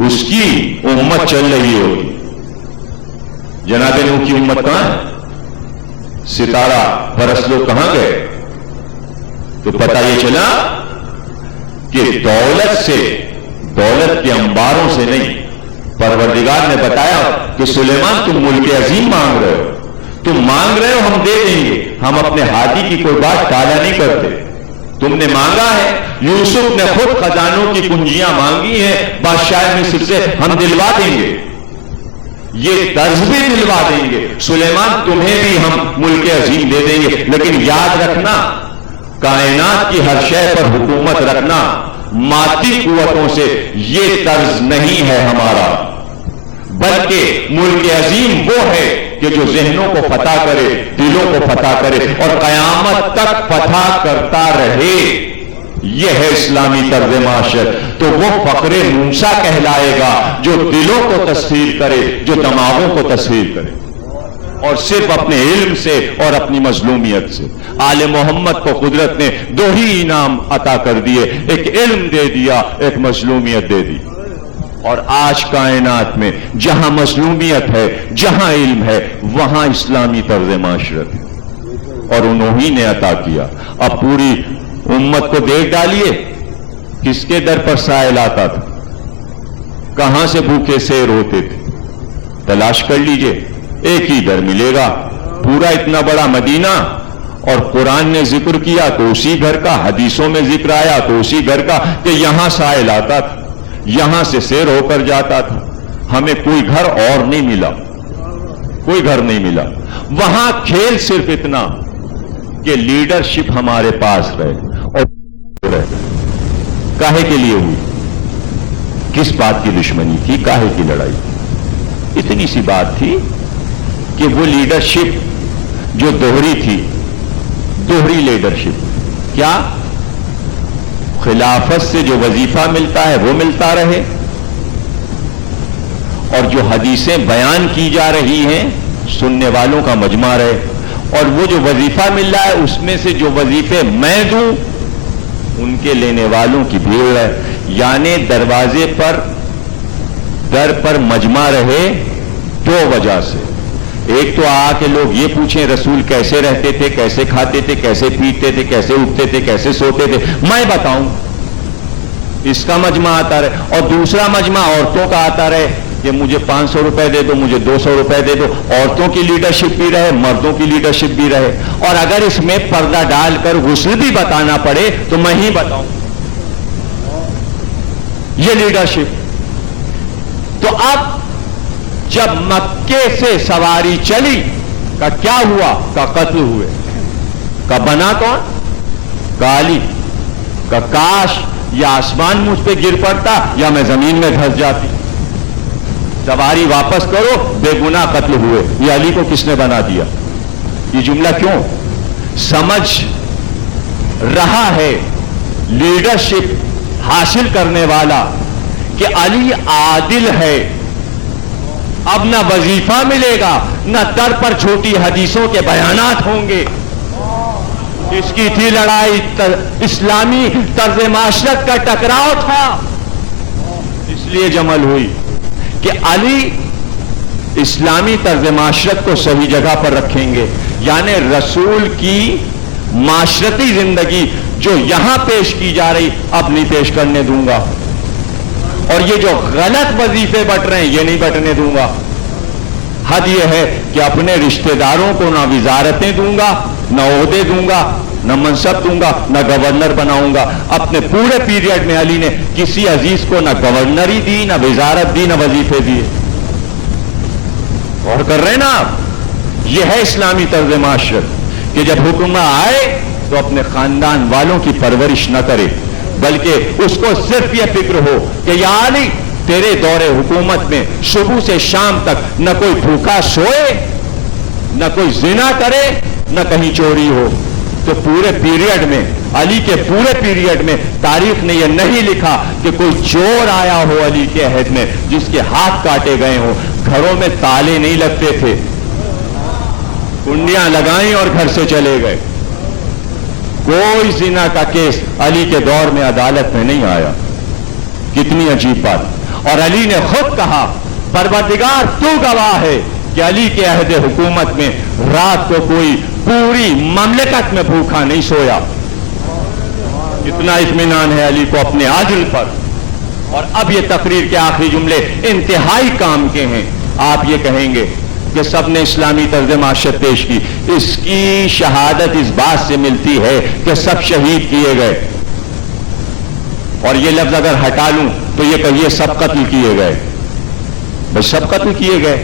اس کی امت چل رہی ہوگی۔ جناب نوح کی امت کہاں ہے؟ ستارہ برس لوگ کہاں گئے؟ تو پتہ یہ چلا کہ دولت سے، دولت کے انباروں سے نہیں، پروردگار نے بتایا کہ سلیمان تم ملک عظیم مانگ رہے ہو، تم مانگ رہے ہو ہم دے دیں گے، ہم اپنے ہاتھی کی کوئی بات ٹالا نہیں کرتے، تم نے مانگا ہے۔ یوسف نے خود خزانوں کی کنجیاں مانگی ہیں بادشاہ مصر سے، ہم دلوا دیں گے۔ یہ طرز بھی دلوا دیں گے، سلیمان تمہیں بھی ہم ملک عظیم دے دیں گے، لیکن یاد رکھنا کائنات کی ہر شے پر حکومت رکھنا مادی قوتوں سے یہ طرز نہیں ہے ہمارا، بلکہ ملک عظیم وہ ہے کہ جو ذہنوں کو فتح کرے، دلوں کو فتح کرے اور قیامت تک فتح کرتا رہے، یہ ہے اسلامی طرز معاشرت۔ تو وہ فقر موسیٰ کہلائے گا جو دلوں کو تسخیر کرے، جو دماغوں کو تسخیر کرے، اور صرف اپنے علم سے اور اپنی مظلومیت سے۔ آل محمد کو قدرت نے دو ہی انعام عطا کر دیے، ایک علم دے دیا، ایک مظلومیت دے دی، اور آج کائنات میں جہاں مظلومیت ہے، جہاں علم ہے، وہاں اسلامی طرز معاشرت ہے، اور انہوں ہی نے عطا کیا۔ اب پوری امت کو دیکھ ڈالیے، کس کے در پر سائل آتا تھا، کہاں سے بھوکے سیر ہوتے تھے، تلاش کر لیجئے، ایک ہی در ملے گا، پورا اتنا بڑا مدینہ، اور قرآن نے ذکر کیا تو اسی گھر کا، حدیثوں میں ذکر آیا تو اسی گھر کا، کہ یہاں سائل آتا تھا، یہاں سے سیر ہو کر جاتا تھا۔ ہمیں کوئی گھر اور نہیں ملا، کوئی گھر نہیں ملا۔ وہاں کھیل صرف اتنا کہ لیڈرشپ ہمارے پاس رہے، اور کاہے کے لیے ہوئی، کس بات کی دشمنی تھی، کاہے کی لڑائی تھی، اتنی سی بات تھی کہ وہ لیڈرشپ جو دوہری تھی، دوہری لیڈرشپ، کیا خلافت سے جو وظیفہ ملتا ہے وہ ملتا رہے، اور جو حدیثیں بیان کی جا رہی ہیں سننے والوں کا مجمع رہے، اور وہ جو وظیفہ مل رہا ہے اس میں سے جو وظیفے میں دوں ان کے لینے والوں کی بھیڑ ہے، یعنی دروازے پر، در پر مجمع رہے دو وجہ سے۔ ایک تو آ کے لوگ یہ پوچھیں رسول کیسے رہتے تھے، کیسے کھاتے تھے، کیسے پیتے تھے، کیسے اٹھتے تھے، کیسے سوتے تھے، میں بتاؤں، اس کا مجمع آتا رہے، اور دوسرا مجمع عورتوں کا آتا رہے کہ مجھے 500 روپے دے دو، مجھے 200 روپے دے دو، عورتوں کی لیڈرشپ بھی رہے، مردوں کی لیڈرشپ بھی رہے، اور اگر اس میں پردہ ڈال کر غسل بھی بتانا پڑے تو میں ہی بتاؤں، یہ لیڈرشپ۔ تو اب جب مکے سے سواری چلی کا کیا ہوا، کا قتل ہوئے، کا بنا کون، کا علی، کا کاش یا آسمان مجھ پہ گر پڑتا یا میں زمین میں دھس جاتی، سواری واپس کرو، بے گناہ قتل ہوئے، یہ علی کو کس نے بنا دیا؟ یہ جملہ کیوں؟ سمجھ رہا ہے لیڈرشپ حاصل کرنے والا کہ علی عادل ہے، اب نہ وظیفہ ملے گا، نہ در پر چھوٹی حدیثوں کے بیانات ہوں گے۔ اس کی تھی لڑائی، اسلامی طرز معاشرت کا ٹکراؤ تھا، اس لیے جمل ہوئی کہ علی اسلامی طرز معاشرت کو صحیح جگہ پر رکھیں گے، یعنی رسول کی معاشرتی زندگی جو یہاں پیش کی جا رہی اب نہیں پیش کرنے دوں گا، اور یہ جو غلط وظیفے بٹ رہے ہیں یہ نہیں بٹنے دوں گا۔ حد یہ ہے کہ اپنے رشتہ داروں کو نہ وزارتیں دوں گا، نہ عہدے دوں گا، نہ منصب دوں گا، نہ گورنر بناؤں گا۔ اپنے پورے پیریڈ میں علی نے کسی عزیز کو نہ گورنری دی، نہ وزارت دی، نہ وظیفے دیے۔ غور کر رہے ہیں نا آپ؟ یہ ہے اسلامی طرز معاشرت کہ جب حکم آئے تو اپنے خاندان والوں کی پرورش نہ کرے، بلکہ اس کو صرف یہ فکر ہو کہ یا علی تیرے دور حکومت میں صبح سے شام تک نہ کوئی بھوکا سوئے، نہ کوئی زنا کرے، نہ کہیں چوری ہو۔ تو پورے پیریڈ میں، علی کے پورے پیریڈ میں تاریخ نے یہ نہیں لکھا کہ کوئی چور آیا ہو علی کے عہد میں جس کے ہاتھ کاٹے گئے ہوں۔ گھروں میں تالے نہیں لگتے تھے، کنڈیاں لگائیں اور گھر سے چلے گئے۔ کوئی زنا کا کیس علی کے دور میں عدالت میں نہیں آیا۔ کتنی عجیب بات! اور علی نے خود کہا پروردگار تو گواہ ہے کہ علی کے عہد حکومت میں رات کو کوئی پوری مملکت میں بھوکا نہیں سویا۔ اتنا اطمینان ہے علی کو اپنے عادل پر۔ اور اب یہ تقریر کے آخری جملے انتہائی کام کے ہیں۔ آپ یہ کہیں گے کہ سب نے اسلامی طرز معاشرت پیش کی، اس کی شہادت اس بات سے ملتی ہے کہ سب شہید کیے گئے، اور یہ لفظ اگر ہٹا لوں تو یہ کہیے سب قتل کیے گئے۔ بس سب قتل کیے گئے،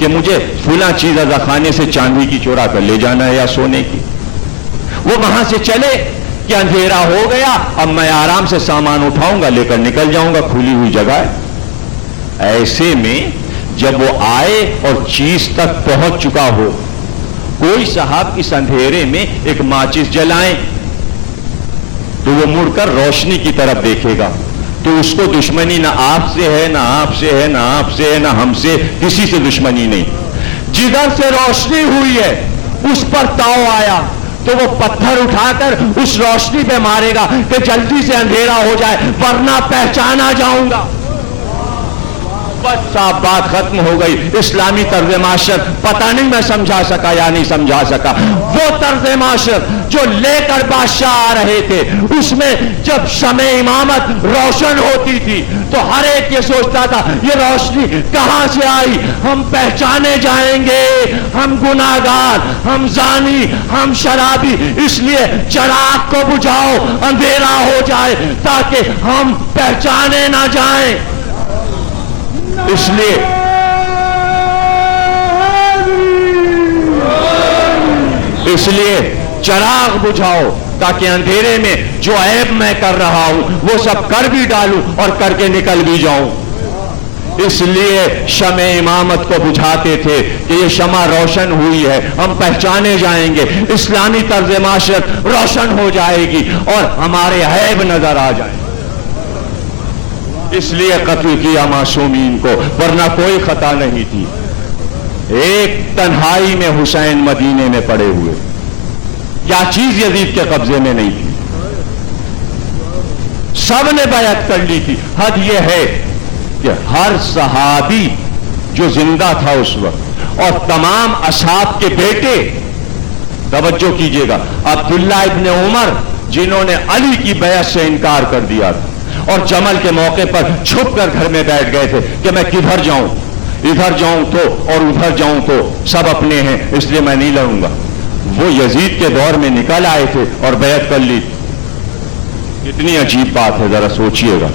کہ مجھے فلاں چیز خانے سے چاندی کی چورا کر لے جانا ہے یا سونے کی. وہ وہاں سے چلے کہ اندھیرا ہو گیا، اب میں آرام سے سامان اٹھاؤں گا، لے کر نکل جاؤں گا، کھلی ہوئی جگہ ہے. ایسے میں جب وہ آئے اور چیز تک پہنچ چکا ہو، کوئی صاحب اس اندھیرے میں ایک ماچس جلائیں تو وہ مڑ کر روشنی کی طرف دیکھے گا، تو اس کو دشمنی نہ آپ سے ہے، نہ آپ سے ہے، نہ آپ سے ہے، نہ ہم سے، کسی سے دشمنی نہیں. جدھر سے روشنی ہوئی ہے اس پر تاؤ آیا تو وہ پتھر اٹھا کر اس روشنی پہ مارے گا کہ جلدی سے اندھیرا ہو جائے ورنہ پہچانا جاؤں گا. بس صاحب بات ختم ہو گئی. اسلامی طرز معاشرت پتہ نہیں میں سمجھا سکا یا نہیں سمجھا سکا. وہ طرز معاشرت جو لے کر بادشاہ آ رہے تھے، اس میں جب شمع امامت روشن ہوتی تھی تو ہر ایک یہ سوچتا تھا یہ روشنی کہاں سے آئی، ہم پہچانے جائیں گے، ہم گناہگار، ہم زانی، ہم شرابی، اس لیے چراغ کو بجھاؤ اندھیرا ہو جائے تاکہ ہم پہچانے نہ جائیں. اس لیے چراغ بجھاؤ تاکہ اندھیرے میں جو عیب میں کر رہا ہوں وہ سب کر بھی ڈالوں اور کر کے نکل بھی جاؤں. اس لیے شمع امامت کو بجھاتے تھے کہ یہ شمع روشن ہوئی ہے، ہم پہچانے جائیں گے، اسلامی طرز معاشرت روشن ہو جائے گی اور ہمارے عیب نظر آ جائیں. اس لیے قتل کیا معصومین کو، ورنہ کوئی خطا نہیں تھی. ایک تنہائی میں حسین مدینے میں پڑے ہوئے، کیا چیز یزید کے قبضے میں نہیں تھی، سب نے بیعت کر لی تھی. حد یہ ہے کہ ہر صحابی جو زندہ تھا اس وقت اور تمام اصحاب کے بیٹے، توجہ کیجئے گا، عبداللہ ابن عمر جنہوں نے علی کی بیعت سے انکار کر دیا تھا اور جمل کے موقع پر چھپ کر گھر میں بیٹھ گئے تھے کہ میں کدھر جاؤں، ادھر جاؤں تو اور ادھر جاؤں تو سب اپنے ہیں اس لیے میں نہیں لڑوں گا، وہ یزید کے دور میں نکل آئے تھے اور بیعت کر لی. کتنی عجیب بات ہے، ذرا سوچئے گا.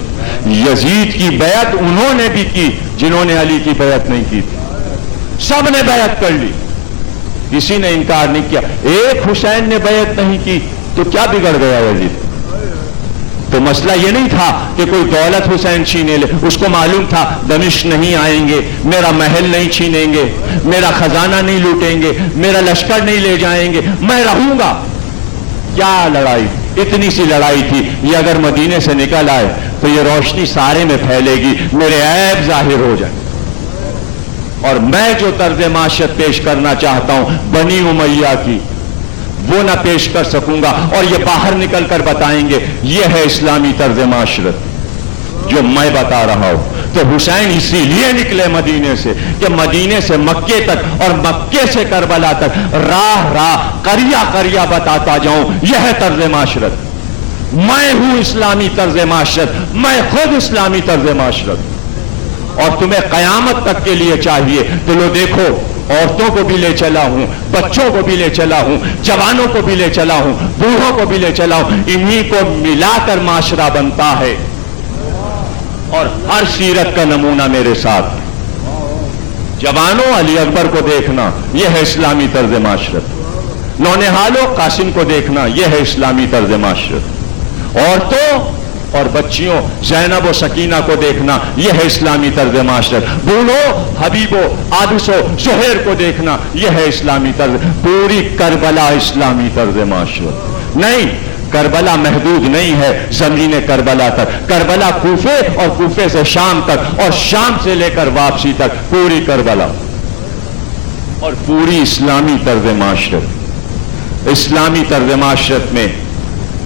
یزید کی بیعت انہوں نے بھی کی جنہوں نے علی کی بیعت نہیں کی تھی، سب نے بیعت کر لی، کسی نے انکار نہیں کیا. ایک حسین نے بیعت نہیں کی تو کیا بگڑ گیا یزید؟ تو مسئلہ یہ نہیں تھا کہ کوئی دولت حسین چھینے لے، اس کو معلوم تھا دمشق نہیں آئیں گے، میرا محل نہیں چھینیں گے، میرا خزانہ نہیں لوٹیں گے، میرا لشکر نہیں لے جائیں گے، میں رہوں گا. کیا لڑائی، اتنی سی لڑائی تھی. یہ اگر مدینے سے نکل آئے تو یہ روشنی سارے میں پھیلے گی، میرے عیب ظاہر ہو جائے. اور میں جو طرز معاشرت پیش کرنا چاہتا ہوں بنی امیہ کی، وہ نہ پیش کر سکوں گا اور یہ باہر نکل کر بتائیں گے یہ ہے اسلامی طرز معاشرت جو میں بتا رہا ہوں. تو حسین اسی لیے نکلے مدینے سے کہ مدینے سے مکے تک اور مکے سے کربلا تک راہ راہ قریہ قریہ بتاتا جاؤں یہ ہے طرز معاشرت. میں ہوں اسلامی طرز معاشرت، میں خود اسلامی طرز معاشرت. اور تمہیں قیامت تک کے لیے چاہیے تو لو دیکھو، عورتوں کو بھی لے چلا ہوں، بچوں کو بھی لے چلا ہوں، جوانوں کو بھی لے چلا ہوں، بوڑھوں کو بھی لے چلا ہوں، انہی کو ملا کر معاشرہ بنتا ہے. اور ہر سیرت کا نمونہ میرے ساتھ. جوانوں علی اکبر کو دیکھنا یہ ہے اسلامی طرز معاشرت. نونہالوں قاسم کو دیکھنا یہ ہے اسلامی طرز معاشرت. عورتوں اور بچیوں زینب و سکینہ کو دیکھنا یہ ہے اسلامی طرز معاشرت. بوڑھو حبیبو عابسو زہیر کو دیکھنا یہ ہے اسلامی طرز. پوری کربلا اسلامی طرز معاشرت نہیں. کربلا محدود نہیں ہے زمین کربلا تک. کربلا کوفے اور کوفے سے شام تک اور شام سے لے کر واپسی تک پوری کربلا اور پوری اسلامی طرز معاشرت. اسلامی طرز معاشرت میں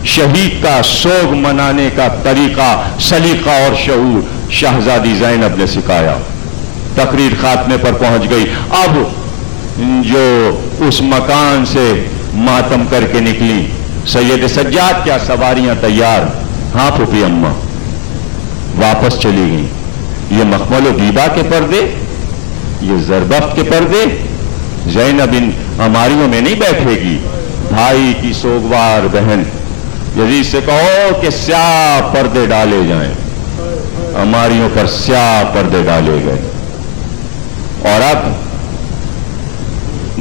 شہید کا سوگ منانے کا طریقہ، سلیقہ اور شعور شہزادی زینب نے سکھایا. تقریر خاتمے پر پہنچ گئی. اب جو اس مکان سے ماتم کر کے نکلی سید سجاد کیا سواریاں تیار، ہاں پھوپھی اماں واپس چلی گئی. یہ مخمل و دیبا کے پردے، یہ زربفت کے پردے زینب ان ہماریوں میں نہیں بیٹھے گی. بھائی کی سوگوار بہن، یزید سے کہو کہ سیاہ پردے ڈالے جائیں. ہماریوں پر سیاہ پردے ڈالے گئے. اور اب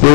2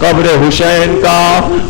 قبر حسین کا،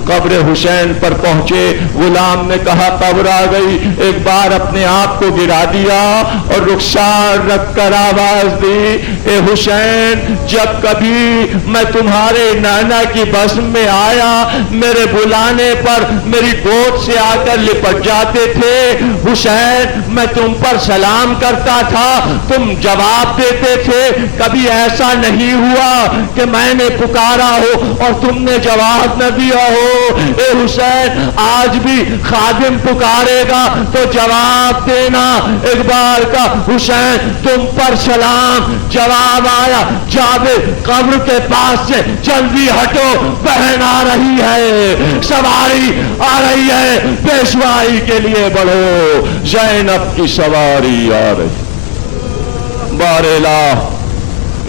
قبر حسین پر پہنچے، غلام نے کہا قبر آ گئی، ایک بار اپنے آپ کو گرا دیا اور رخسار رکھ کر آواز دی، اے حسین جب کبھی میں تمہارے نانا کی بزم میں آیا، میرے بلانے پر میری گود سے آ کر لپٹ جاتے تھے، حسین میں تم پر سلام کرتا تھا، تم جواب دیتے تھے، کبھی ایسا نہیں ہوا کہ میں نے پکارا ہو اور تم نے جواب نہ دیا ہو۔ اے حسین آج بھی خادم پکارے گا تو جواب دینا۔ اقبال کا حسین تم پر سلام، جواب آیا جابر قبر کے پاس سے جلدی ہٹو، بہن آ رہی ہے، سواری آ رہی ہے، پیشوائی کے لیے بڑھو، زینب کی سواری آ رہی۔ بار الہ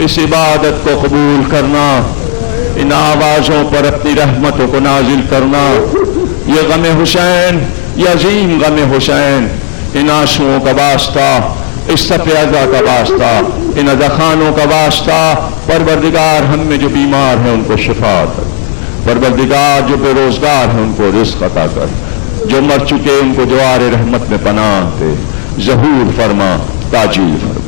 اس عبادت کو قبول کرنا، ان آوازوں پر اپنی رحمتوں کو نازل کرنا۔ یہ غم حسین، یہ عظیم غم حسین، ان آنسوؤں کا واسطہ، اس صف اعضا کا واسطہ، ان اذاخانوں کا واسطہ، پروردگار ہم میں جو بیمار ہیں ان کو شفا کر، پروردگار جو بے روزگار ہیں ان کو رزق عطا کر، جو مر چکے ان کو جوار رحمت میں پناہ دے، ظہور فرما، تاجیل فرما۔